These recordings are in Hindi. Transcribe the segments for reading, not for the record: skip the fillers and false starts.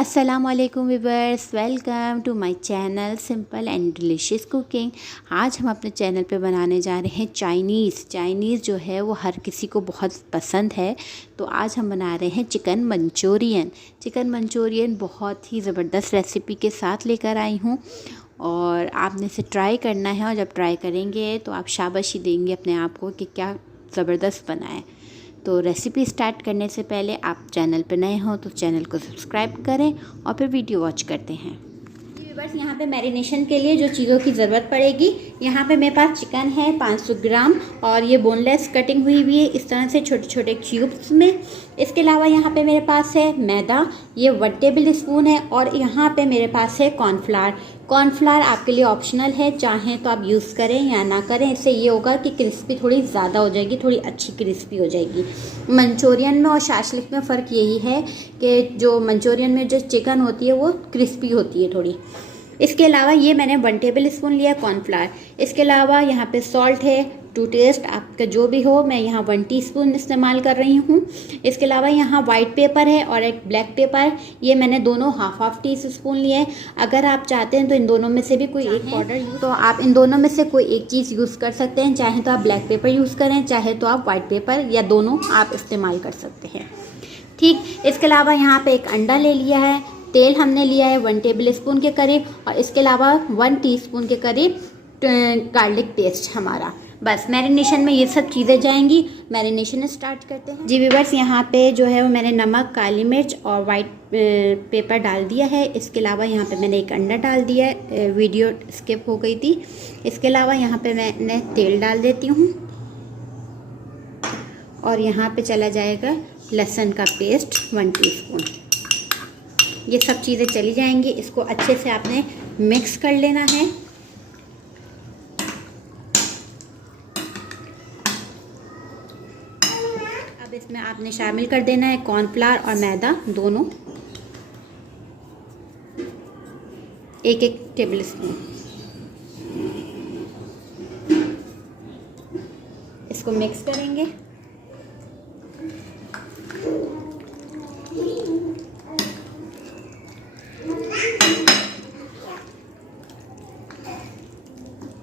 अस्सलामुअलैकुम viewers, welcome to my channel simple and delicious cooking. आज हम अपने चैनल पे बनाने जा रहे हैं चाइनीज़ जो है वो हर किसी को बहुत पसंद है। तो आज हम बना रहे हैं चिकन मंचूरियन बहुत ही ज़बरदस्त रेसिपी के साथ लेकर आई हूँ और आपने इसे ट्राई करना है। और जब ट्राई करेंगे तो आप शाबाशी देंगे अपने आप को कि क्या ज़बरदस्त बना है। तो रेसिपी स्टार्ट करने से पहले आप चैनल पर नए हो तो चैनल को सब्सक्राइब करें और फिर वीडियो वॉच करते हैं। बस यहाँ पे मैरिनेशन के लिए जो चीज़ों की ज़रूरत पड़ेगी, यहाँ पे मेरे पास चिकन है 500 ग्राम और ये बोनलेस कटिंग हुई हुई है इस तरह से छोटे छोटे क्यूब्स में। इसके अलावा यहाँ पे मेरे पास है मैदा, ये 1 टेबल स्पून है। और यहाँ पे मेरे पास है कॉर्नफ्लावर आपके लिए ऑप्शनल है, चाहें तो आप यूज़ करें या ना करें। इससे ये होगा कि क्रिस्पी थोड़ी ज़्यादा हो जाएगी, थोड़ी अच्छी क्रिस्पी हो जाएगी। मंचूरियन में और शाशलिक में फ़र्क यही है कि जो मंचूरियन में जो चिकन होती है वो क्रिस्पी होती है थोड़ी। इसके अलावा ये मैंने 1 टेबल स्पून लिया कॉर्नफ्लावर। इसके अलावा यहाँ पे सॉल्ट है टू टेस्ट, आपका जो भी हो। मैं यहाँ 1 टीस्पून इस्तेमाल कर रही हूँ। इसके अलावा यहाँ वाइट पेपर है और एक ब्लैक पेपर, ये मैंने दोनों हाफ टीस्पून लिए हैं। अगर आप चाहते हैं तो इन दोनों में से भी कोई एक पाउडर तो आप इन दोनों में से कोई एक चीज़ यूज़ कर सकते हैं। चाहे तो आप ब्लैक पेपर यूज़ करें, चाहे तो आप वाइट पेपर, या दोनों आप इस्तेमाल कर सकते हैं। ठीक, इसके अलावा यहाँ पे एक अंडा ले लिया है। तेल हमने लिया है 1 टेबल स्पून के करीब और इसके अलावा 1 टीस्पून के करीब गार्लिक पेस्ट हमारा। बस मैरिनेशन में ये सब चीज़ें जाएंगी। मैरिनेशन स्टार्ट करते हैं जी व्यूअर्स। यहाँ पे जो है वो मैंने नमक, काली मिर्च और वाइट पेपर डाल दिया है। इसके अलावा यहाँ पे मैंने एक अंडा डाल दिया है, वीडियो स्किप हो गई थी। इसके अलावा यहाँ पे मैंने तेल डाल देती हूँ और यहाँ पे चला जाएगा लहसुन का पेस्ट 1 टीस्पून। ये सब चीज़ें चली जाएंगी। इसको अच्छे से आपने मिक्स कर लेना है। अब इसमें आपने शामिल कर देना है कॉर्नफ्लावर और मैदा दोनों, 1-1 टेबल स्पून। इसको मिक्स करेंगे।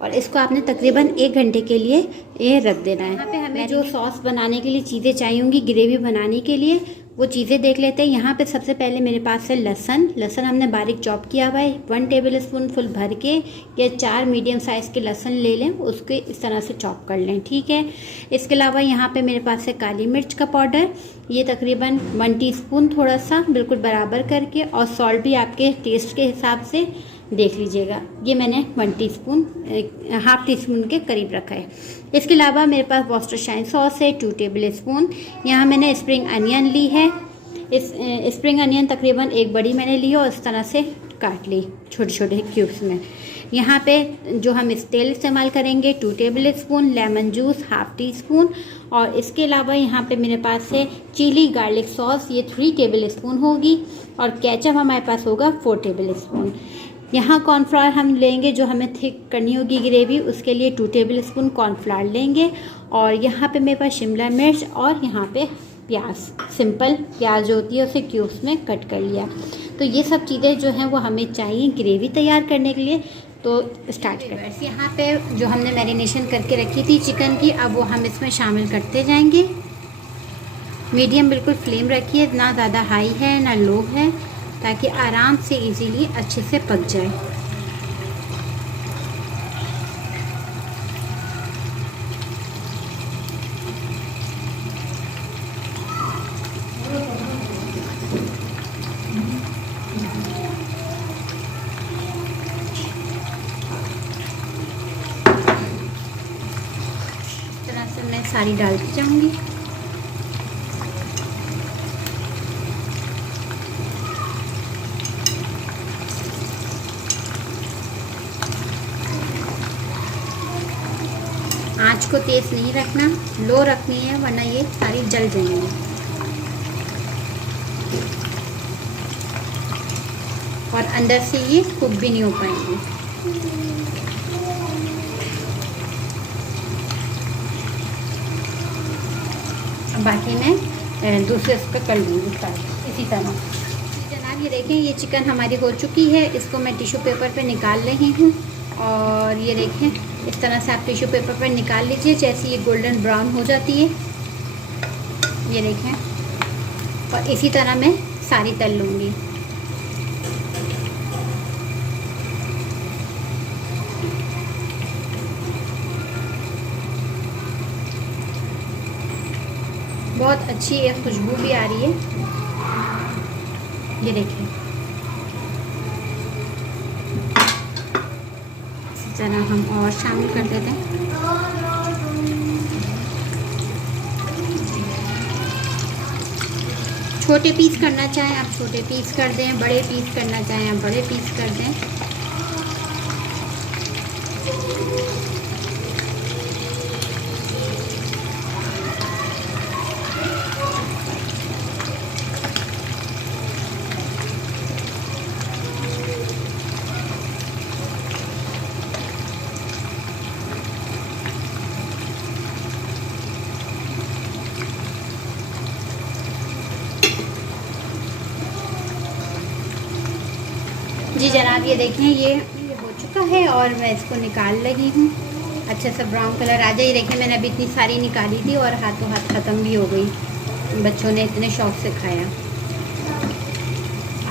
और इसको आपने तकरीबन 1 घंटे के लिए ये रख देना है। यहाँ पे हमें जो सॉस बनाने के लिए चीज़ें चाहिए होंगी ग्रेवी बनाने के लिए, वो चीज़ें देख लेते हैं। यहाँ पे सबसे पहले मेरे पास है लहसुन हमने बारीक चॉप किया हुआ है। 1 टेबल स्पून फुल भर के या 4 मीडियम साइज़ के लहसुन ले लें, उसके इस तरह से चॉप कर लें, ठीक है। इसके अलावा यहाँ पे मेरे पास है काली मिर्च का पाउडर, ये तकरीबन 1 टीस्पून, थोड़ा सा बिल्कुल बराबर करके। और सॉल्ट भी आपके टेस्ट के हिसाब से देख लीजिएगा। ये मैंने 1 टीस्पून, हाफ टीस्पून के करीब रखा है। इसके अलावा मेरे पास वॉस्टरशाइन सॉस है 2 टेबल स्पून। यहाँ मैंने स्प्रिंग अनियन ली है। इस स्प्रिंग अनियन तकरीबन 1 बड़ी मैंने ली और इस तरह से काट ली छोटे छोटे क्यूब्स में। यहाँ पे जो हम इस तेल इस्तेमाल करेंगे 2 table spoon, lemon juice half teaspoon. और इसके अलावा यहाँ पे मेरे पास है चिली गार्लिक सॉस, ये 3 टेबल स्पून होगी। और केचप हमारे पास होगा 4 टेबल स्पून। यहाँ कॉर्नफ्लावर हम लेंगे, जो हमें थिक करनी होगी ग्रेवी, उसके लिए 2 टेबल स्पून कॉर्नफ्लावर लेंगे। और यहाँ पे मेरे पास शिमला मिर्च और यहाँ पे प्याज, सिंपल प्याज जो होती है उसे क्यूब्स में कट कर लिया। तो ये सब चीज़ें जो हैं वो हमें चाहिए ग्रेवी तैयार करने के लिए। तो स्टार्ट करते हैं। यहाँ पे जो हमने मैरिनेशन करके रखी थी चिकन की, अब वो हम इसमें शामिल करते जाएंगे। मीडियम बिल्कुल फ्लेम रखिए, ना ज़्यादा हाई है ना लो है, ताकि आराम से इजीली अच्छे से पक जाए। इस तरह से मैं सारी डालती जाऊंगी। आँच को तेज़ नहीं रखना, लो रखनी है, वरना ये सारी जल जाएंगी। और अंदर से ये कुक भी नहीं हो पाएंगी। बाकी मैं दूसरे उस पर कर लूँगी इसी तरह। जनाब ये देखें, ये चिकन हमारी हो चुकी है। इसको मैं टिश्यू पेपर पे निकाल रही हूँ। और ये देखें, इस तरह से आप टिश्यू पेपर पर निकाल लीजिए जैसे ये गोल्डन ब्राउन हो जाती है। ये देखें, और इसी तरह मैं सारी तल लूँगी। बहुत अच्छी एक खुशबू भी आ रही है। ये देखिए, इसी तरह हम और शामिल कर देते हैं। छोटे पीस करना चाहें आप छोटे पीस कर दें, बड़े पीस करना चाहें आप बड़े पीस कर दें। जी जनाब ये देखें, ये हो चुका है और मैं इसको निकाल लगी हूँ। अच्छे से ब्राउन कलर आ जाए। देखें, मैंने अभी इतनी सारी निकाली थी और हाथों हाथ ख़त्म भी हो गई। बच्चों ने इतने शौक़ से खाया।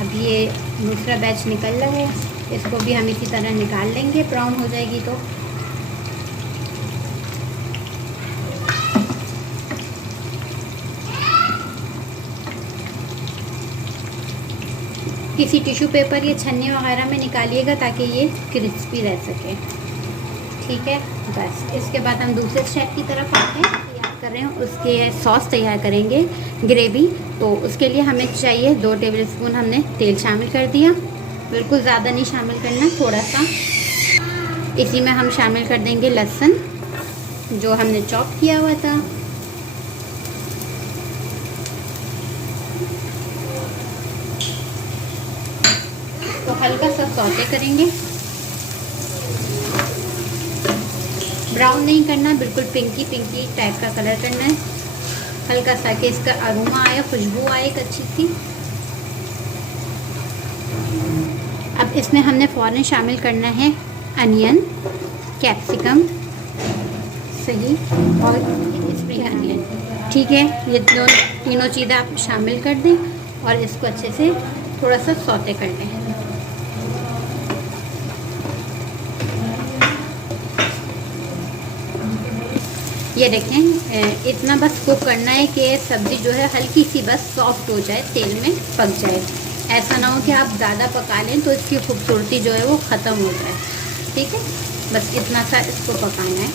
अब ये दूसरा बैच निकल रहा है, इसको भी हम इसी तरह निकाल लेंगे, ब्राउन हो जाएगी तो। किसी टिश्यू पेपर या छन्नी वगैरह में निकालिएगा ताकि ये क्रिस्पी रह सके। ठीक है, बस इसके बाद हम दूसरे स्टेप की तरफ आते हैं। तैयार कर रहे हैं, उसके सॉस तैयार करेंगे, ग्रेवी। तो उसके लिए हमें चाहिए 2 टेबलस्पून हमने तेल शामिल कर दिया। बिल्कुल ज़्यादा नहीं शामिल करना, थोड़ा सा। इसी में हम शामिल कर देंगे लहसुन जो हमने चॉप किया हुआ था। तो हल्का सा सौते करेंगे, ब्राउन नहीं करना, बिल्कुल पिंकी पिंकी टाइप का कलर करना है। हल्का सा कि इसका अरोमा आए, खुशबू आए एक अच्छी सी। अब इसमें हमने फ़ौरन शामिल करना है अनियन, कैप्सिकम, सही, और स्प्रिंग अनियन। ठीक है, ये तीनों चीज़ें आप शामिल कर दें और इसको अच्छे से थोड़ा सा सौते कर लें। ये देखें, इतना बस कुक करना है कि सब्ज़ी जो है हल्की सी बस सॉफ्ट हो जाए, तेल में पक जाए। ऐसा ना हो कि आप ज़्यादा पका लें तो इसकी खूबसूरती जो है वो ख़त्म हो जाए। ठीक है, बस इतना सा इसको पकाना है।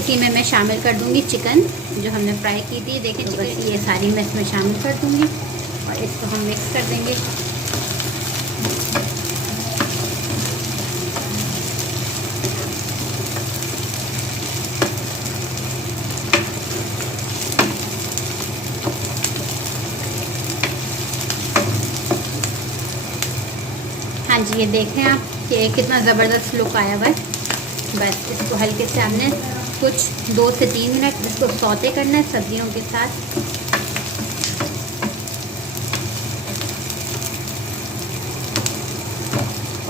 इसी में मैं शामिल कर दूंगी चिकन जो हमने फ्राई की थी। देखें, तो बस ये सारी मैं इसमें शामिल कर दूंगी और इसको हम मिक्स कर देंगे। हाँ जी, ये देखें आप कि कितना ज़बरदस्त लुक आया हुआ है। बस इसको हल्के से हमने कुछ 2 से 3 मिनट इसको सौते करना है सब्जियों के साथ।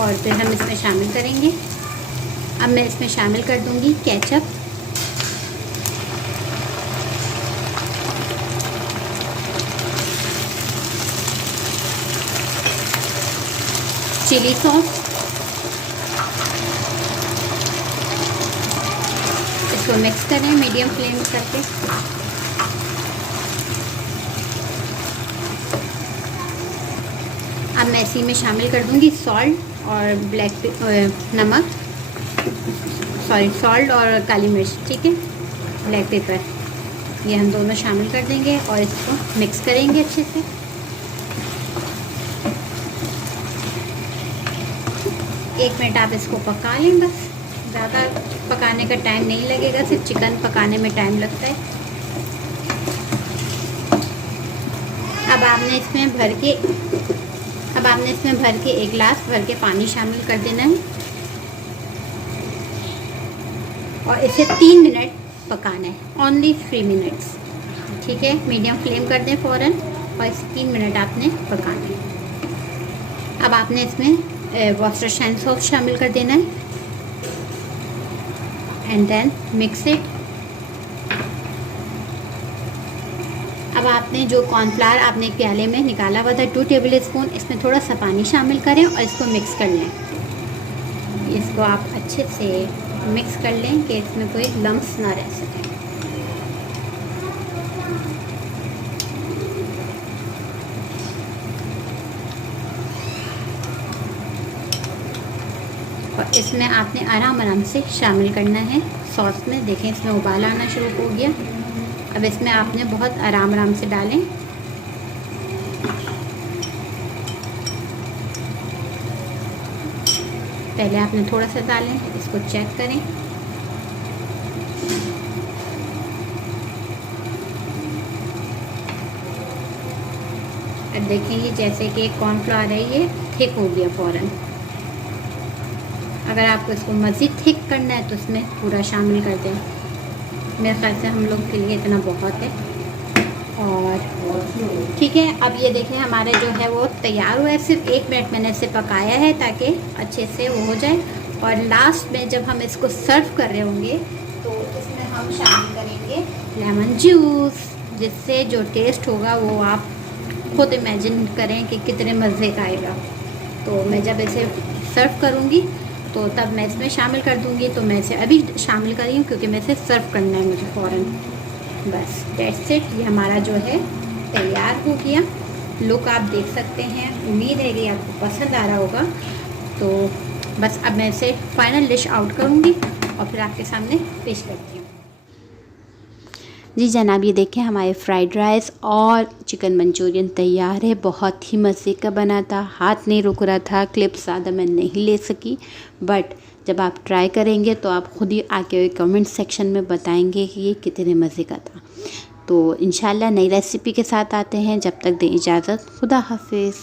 और फिर हम इसमें शामिल करेंगे। अब मैं इसमें शामिल कर दूंगी केचप, चिली सॉस, इसको मिक्स करें मीडियम फ्लेम करके। अब मैं इसी में शामिल कर दूंगी सॉल्ट और नमक, सॉल्ट और काली मिर्च। ठीक है, ब्लैक पेपर, ये हम दोनों शामिल कर देंगे और इसको मिक्स करेंगे अच्छे से। एक मिनट आप इसको पका लें, बस ज़्यादा पकाने का टाइम नहीं लगेगा, सिर्फ चिकन पकाने में टाइम लगता है। अब आपने इसमें भर के 1 गिलास भर के पानी शामिल कर देना है और इसे 3 मिनट पकाना है, ओनली 3 मिनट्स। ठीक है, मीडियम फ्लेम कर दें फ़ौरन और इसे 3 मिनट आपने पकाना है। अब आपने इसमें वॉर्सेस्टाइन सॉस शामिल कर देना है एंड देन मिक्स इट। अब आपने जो कॉर्नफ्लावर आपने एक प्याले में निकाला हुआ था 2 टेबल स्पून, इसमें थोड़ा सा पानी शामिल करें और इसको मिक्स कर लें। इसको आप अच्छे से मिक्स कर लें कि इसमें कोई लम्स ना रह सके। और इसमें आपने आराम से शामिल करना है सॉस में। देखें इसमें उबाल आना शुरू हो गया। अब इसमें आपने बहुत आराम से डालें। पहले आपने थोड़ा सा डालें, इसको चेक करें। अब देखेंगे जैसे कि कॉर्नफ्लावर है ये थिक हो गया फ़ौरन। अगर आपको इसको मज़ीद थिक करना है तो इसमें पूरा शामिल कर दें। मेरे ख्याल से हम लोग के लिए इतना बहुत है। और ठीक है, अब ये देखें हमारे जो है वो तैयार हुआ है। सिर्फ 1 मिनट मैंने इसे पकाया है ताकि अच्छे से वो हो जाए। और लास्ट में जब हम इसको सर्व कर रहे होंगे तो इसमें हम शामिल करेंगे लेमन जूस, जिससे जो टेस्ट होगा वो आप खुद इमेजिन करें कि कितने मज़े का आएगा। तो मैं जब इसे सर्व करूँगी तो तब मैं इसमें शामिल कर दूँगी। तो मैं इसे अभी शामिल कर रही हूँ क्योंकि मैं इसे सर्व करना है मुझे फ़ौरन। बस दैट्स इट, ये हमारा जो है तैयार हो गया। लुक आप देख सकते हैं। उम्मीद है कि आपको पसंद आ रहा होगा। तो बस अब मैं इसे फाइनल डिश आउट करूँगी और फिर आपके सामने पेश करती हूँ। जी जनाब, ये देखें हमारे फ्राइड राइस और चिकन मंचूरियन तैयार है। बहुत ही मज़े का बना था, हाथ नहीं रुक रहा था। क्लिप्स ज़्यादा मैं नहीं ले सकी, बट जब आप ट्राई करेंगे तो आप ख़ुद ही आके कमेंट सेक्शन में बताएंगे कि ये कितने मज़े का था। तो इंशाल्लाह नई रेसिपी के साथ आते हैं। जब तक दें इजाज़त, खुदा हाफिज़।